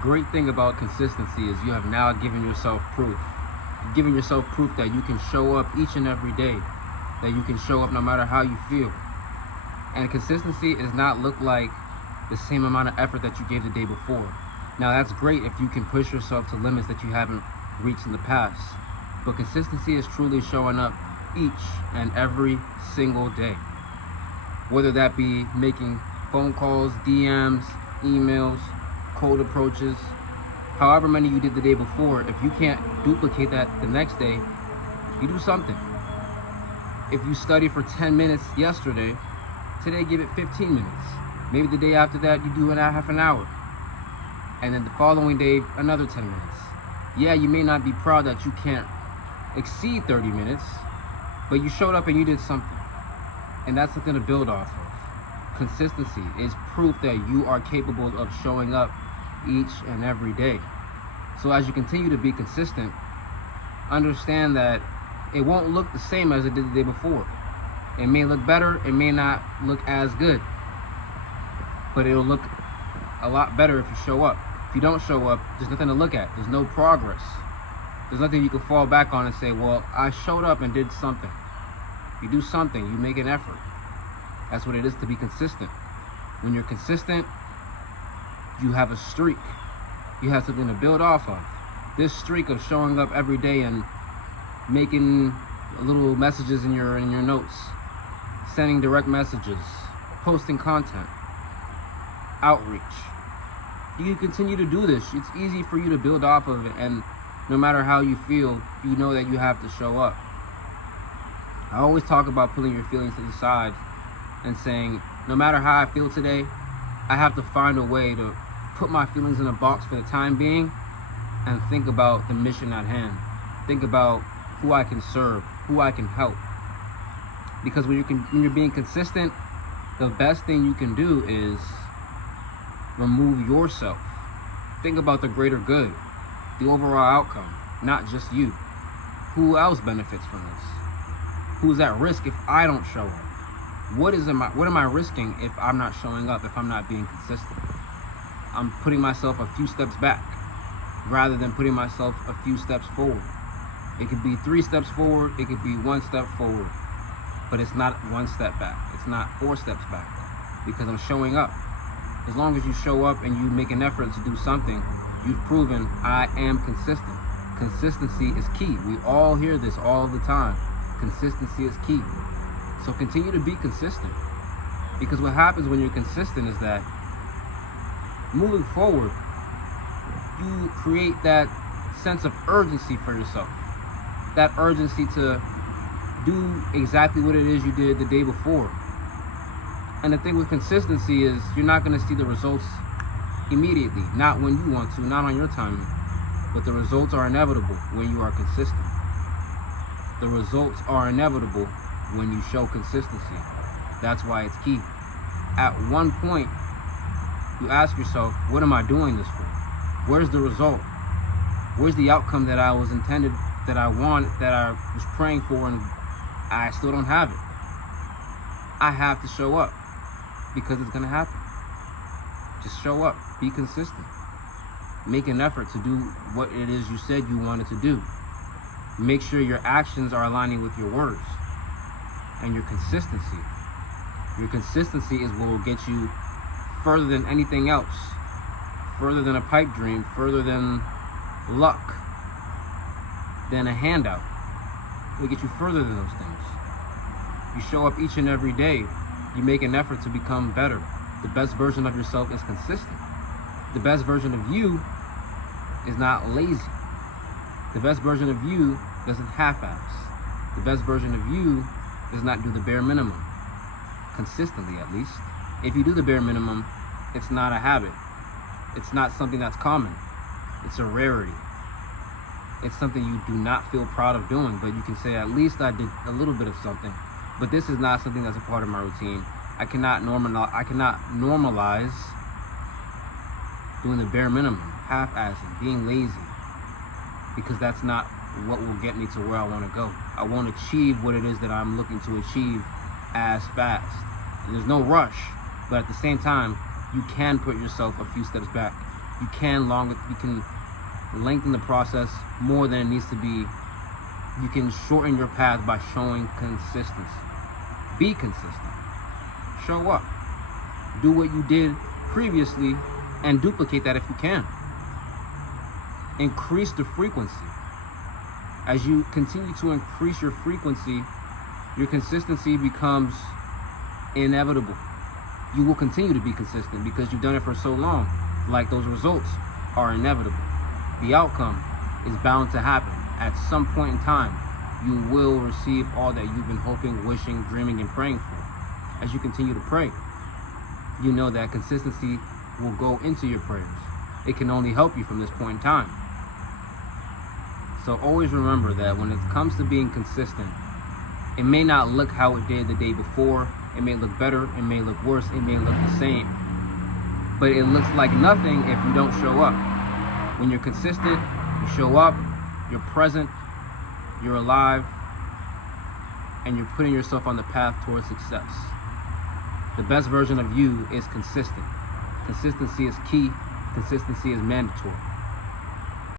great thing about consistency is you have now given yourself proof. You've given yourself proof that you can show up each and every day, that you can show up no matter how you feel. And consistency does not look like the same amount of effort that you gave the day before. Now that's great if you can push yourself to limits that you haven't reached in the past. But consistency is truly showing up each and every single day. Whether that be making phone calls, DMs, emails, cold approaches, however many you did the day before, if you can't duplicate that the next day, you do something. If you study for 10 minutes yesterday, today give it 15 minutes. Maybe the day after that you do half an hour. And then the following day, another 10 minutes. Yeah, you may not be proud that you can't exceed 30 minutes, but you showed up and you did something. And that's something to build off of. Consistency is proof that you are capable of showing up each and every day. So as you continue to be consistent, understand that it won't look the same as it did the day before. It may look better, it may not look as good, but it'll look a lot better if you show up. If you don't show up, there's nothing to look at. There's no progress. There's nothing you can fall back on and say, well, I showed up and did something. You do something, you make an effort. That's what it is to be consistent. When you're consistent, you have a streak. You have something to build off of. This streak of showing up every day and making little messages in your notes, sending direct messages, posting content, outreach. You can continue to do this. It's easy for you to build off of it, and no matter how you feel, you know that you have to show up. I always talk about putting your feelings to the side and saying, no matter how I feel today, I have to find a way to put my feelings in a box for the time being and think about the mission at hand. Think about who I can serve, who I can help. Because when you're being consistent, the best thing you can do is remove yourself. Think about the greater good, the overall outcome, not just you. Who else benefits from this? Who's at risk if I don't show up? What am I risking if I'm not showing up, if I'm not being consistent? I'm putting myself a few steps back rather than putting myself a few steps forward. It could be 3 steps forward, it could be 1 step forward, but it's not 1 step back. It's not 4 steps back because I'm showing up. As long as you show up and you make an effort to do something, you've proven I am consistent. Consistency is key. We all hear this all the time. Consistency is key. So continue to be consistent, because what happens when you're consistent is that moving forward, you create that sense of urgency for yourself. That urgency to do exactly what it is you did the day before. And the thing with consistency is you're not going to see the results immediately, not when you want to, not on your timing, but the results are inevitable when you are consistent. The results are inevitable when you show consistency. That's why it's key. At one point, you ask yourself, what am I doing this for? Where's the result? Where's the outcome that I was intended, that I wanted, that I was praying for, and I still don't have it? I have to show up because it's going to happen. Just show up. Be consistent. Make an effort to do what it is you said you wanted to do. Make sure your actions are aligning with your words and your consistency. Your consistency is what will get you further than anything else, further than a pipe dream, further than luck, than a handout. It will get you further than those things. You show up each and every day. You make an effort to become better. The best version of yourself is consistent. The best version of you is not lazy. The best version of you doesn't half-ass. The best version of you does not do the bare minimum. Consistently, at least. If you do the bare minimum, it's not a habit. It's not something that's common. It's a rarity. It's something you do not feel proud of doing, but you can say, at least I did a little bit of something. But this is not something that's a part of my routine. I cannot normalize doing the bare minimum, half-assing, being lazy, because that's not what will get me to where I want to go. I won't achieve what it is that I'm looking to achieve as fast. And there's no rush, but at the same time, you can put yourself a few steps back. you can lengthen the process more than it needs to be. You can shorten your path by showing consistency. Be consistent. Show up. Do what you did previously and duplicate that if you can. Increase the frequency. As you continue to increase your frequency, your consistency becomes inevitable. You will continue to be consistent because you've done it for so long. Like, those results are inevitable. The outcome is bound to happen. At some point in time, you will receive all that you've been hoping, wishing, dreaming, and praying for. As you continue to pray, you know that consistency will go into your prayers. It can only help you from this point in time. So always remember that when it comes to being consistent, it may not look how it did the day before. It may look better, it may look worse, it may look the same. But it looks like nothing if you don't show up. When you're consistent, you show up, you're present, you're alive, and you're putting yourself on the path towards success. The best version of you is consistent. Consistency is key. Consistency is mandatory.